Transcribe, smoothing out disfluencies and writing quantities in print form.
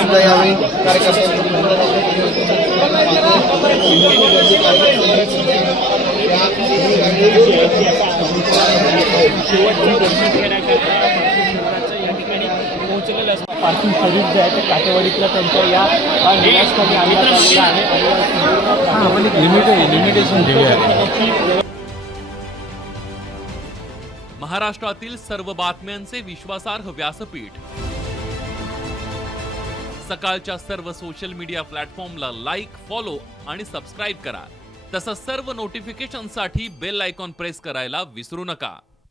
सुद्धा यावेळी parking service जे आहे ते काटेवाडीतल्या त्यांच्या या निवासस्थानी आणण्यात आलेलं आहे. आपण एक लिमिटेशन ठेवूया. महाराष्ट्रातील सर्व बातम्यांचे विश्वासार्ह व्यासपीठ. सकाळच्या सर्व सोशल मीडिया प्लॅटफॉर्मला लाईक, फॉलो आणि सबस्क्राईब करा. तसंच सर्व नोटिफिकेशनसाठी बेल आयकॉन प्रेस करायला विसरू नका.